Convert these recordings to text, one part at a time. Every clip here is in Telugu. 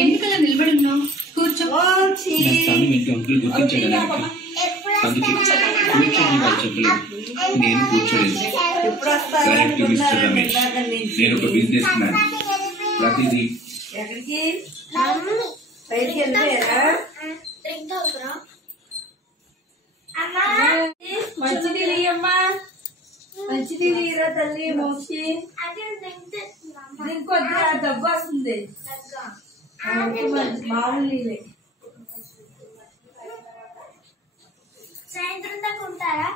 ఎందుకలా నిలబడి ఉన్నావు? కూర్చో. నేను కూర్చోలేదు. నేను ఒక బిజినెస్ మ్యాన్. ప్రతిదీ ఎక్కడికి బయటికి వెళ్ళారా? మంచినీళ్ళు ఇయ్యమ్మా, మంచినీళ్ళు ఇరా తల్లి. మోక్షి ఇంకొద్ది దగ్గు వస్తుంది. మామూలు నీళ్ళే. సాయంత్రం దాకా ఉంటారా?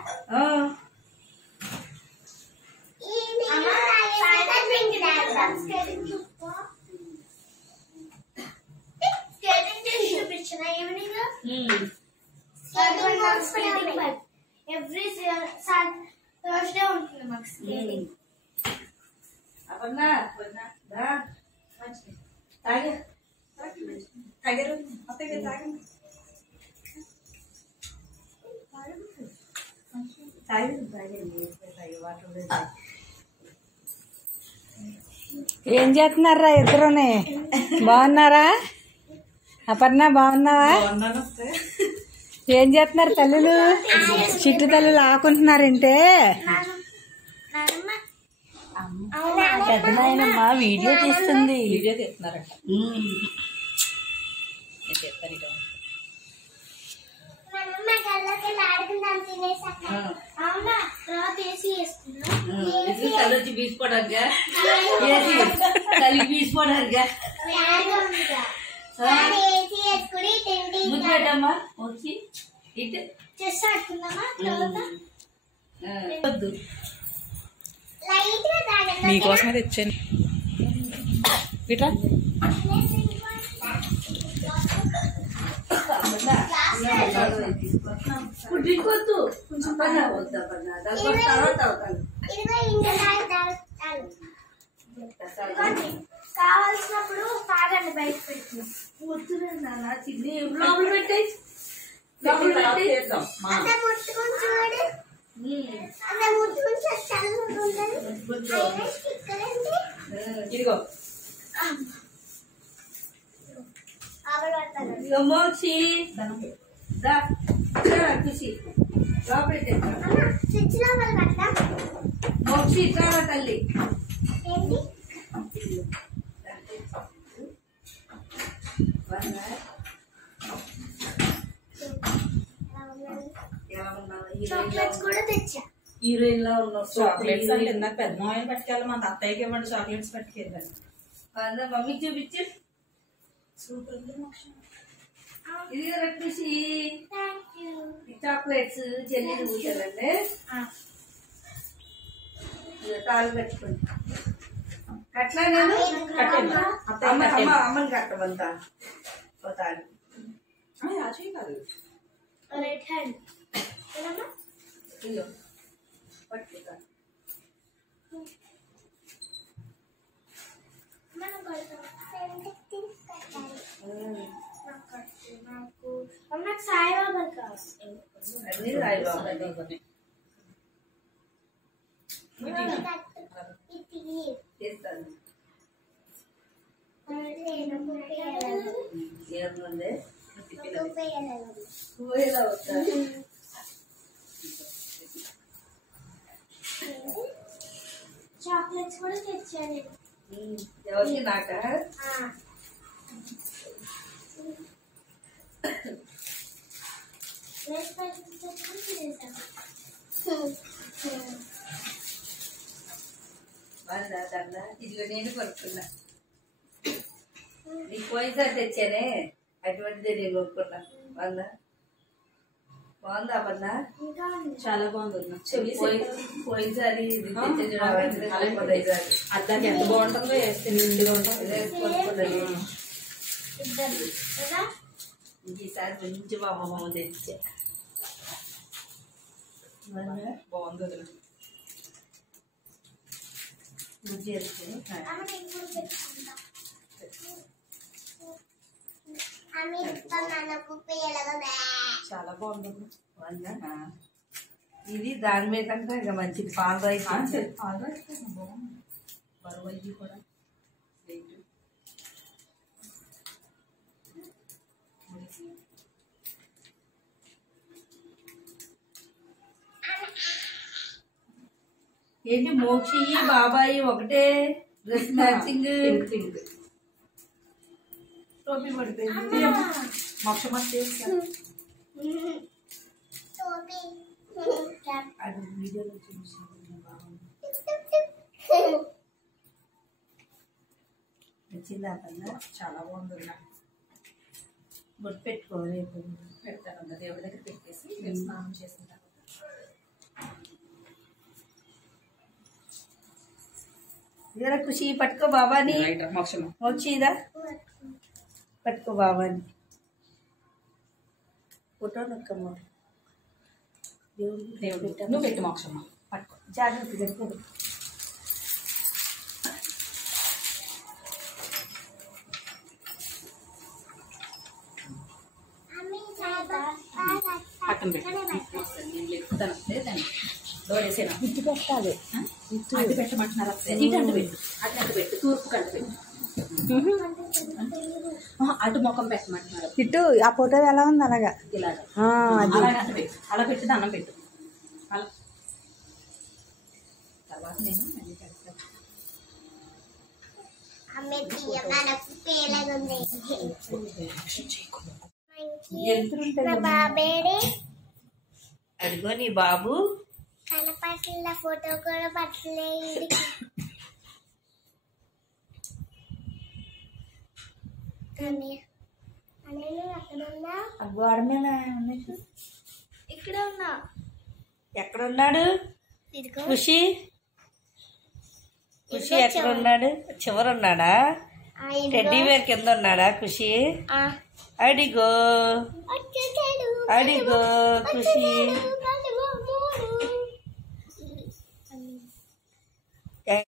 చూపించిన ఈవినింగ్ ఎవ్రీ థర్స్డే ఉంటుంది మాకు స్కేటింగ్. ఏం చేస్తున్నారా ఇద్దరునే? బాగున్నారా? అపర్ణ బాగున్నావా? ఏం చేస్తున్నారు తల్లులు? చిట్టు తల్లులు ఆకుంటున్నారంటే పెద్దనాయనమ్మా వీడియో తీస్తుంది. వీడియో తీస్తున్నారట. కలిసి బీసుకోవడానికా? కలిసి బీసుకోవడానికా? ముద్దమ్మా వచ్చి ఇటు చెస్ ఆడుకుందామా? వద్దు, మీకోసమే తెచ్చాను. ఇట్లా డ్రింక్ వద్దు, కొంచెం పన్నా వద్దా? పన్నా తర్వాత అవుతాను. కావాల్సినప్పుడు తాగండి, బయట పెట్టి. వద్దున్నా చిన్ని లోపల పెట్టేసి అంతా ముట్టుకొని చూడు, అంతా ముట్టుకొని ఇదిగో మోక్షి ఖుషి లోపల స్విచ్ లోపల పడతా. మోక్షి ఇట్లా తల్లి. ఏంటి చాక్లెట్స్ కూడా తెచ్చా. హీరోయిన్ లా ఉన్నావు. చాక్లెట్స్ అంటే ఇందాక పెద్ద మాయలు పట్టుకెళ్ళి మన అత్తయ్యకి ఇవ్వండి చాక్లెట్స్ పట్టుకెళ్ళాను. మమ్మీ చూపించు. ఇది ఖుషి చాక్లెట్స్ చెల్లి కూర్చోండి. తాళి కట్టుకోండి. కట్లా నేను అమ్మని కట్టమంతా తాళి. కాదు రైట్ హ్యాండ్ ఇల్లు పట్టుకుంటా. మనం నాకు సాయిబాబా కావాలి. అన్ని సాయిబాబా చేస్తాను. ఏముంది పోయేలా వస్తా. చాక్లెట్స్ కూడా తెచ్చాను. ఎవరికి? నాకా? ఇదిగో నేను కొనుక్కున్నా. నీకు పోయినసారి తెచ్చానే అటువంటిదే నేను కొనుక్కున్నా. బాగుందా? బాగుందా అపన్నా? చాలా బాగుంది. పోయినసారి అద్దాకి ఎంత బాగుంటుందో వేస్తే నిండుగా ఉంటుంది. ఈసారి మంచి మా అమ్మమ్మ తెచ్చా. బాగుంది. బుజ్జి వేసుకుని చాలా బాగుంది. బాగుందా? ఇది దాని మీద కంటే ఇంకా మంచిది పాల రైస్ బాగుంది బరువు అయ్యి కూడా వెయిట్. ఏంటి మోక్షి బాబాయి ఒకటే డ్రెస్ మ్యాచింగ్. పింక్ టోపీ పడిపోయింది. మోక్షం చేస్తాను. అది వీడియోలో చూసాను బాగుంది. నచ్చిందా పన్న? చాలా బాగుంది. బొట్టు పెట్టుకోవాలి. పెడతాను దేవుడి దగ్గర పెట్టేసి రేపు స్నానం చేసిన తర్వాత. జర ఖుషి పట్టుకో బాబాని. మోక్షం మోక్షిదా పట్టుకో బాబాని. ఫోటో నొక్కమ్మ. దేవుడు నువ్వు పెట్టు మోక్షమ్మ పట్టుకో. జాగ్రత్త పెట్టుకో. పక్కన పెట్టు. నేను లేపుతాను లేదండి డోరేసేనా ఇటు పెట్టాలి. అడ్డు పెట్టమంటున్నారు. ఇటు అంటు పెట్టు. అటు అంటు పెట్టు. తూర్పు కంటు పెట్టు. అటు ముఖం పెట్టమంటున్నారు. ఇటు ఆ ఫోటో ఎలా ఉంది అలాగా ఇలాగా అది అలాగే అంటు పెట్టు. అలా పెట్టి దండం పెట్టు. అలా తర్వాత నేను మళ్ళీ పెడతాను. అదిగో నీ బాబు కనపట్ల ఫోటో కూడా పట్టలేదు. అక్కడ ఉన్నా, గోడ మీద ఇక్కడ ఉన్నా. ఎక్కడున్నాడు ఇదిగో ఖుషి? ఖుషి ఎక్కడ ఉన్నాడు? చివరున్నాడా? టెడ్డీ బేర్ కింద ఉన్నాడా ఖుషి? అడిగో వచ్చేసాడు. అడిగో ఖుషి.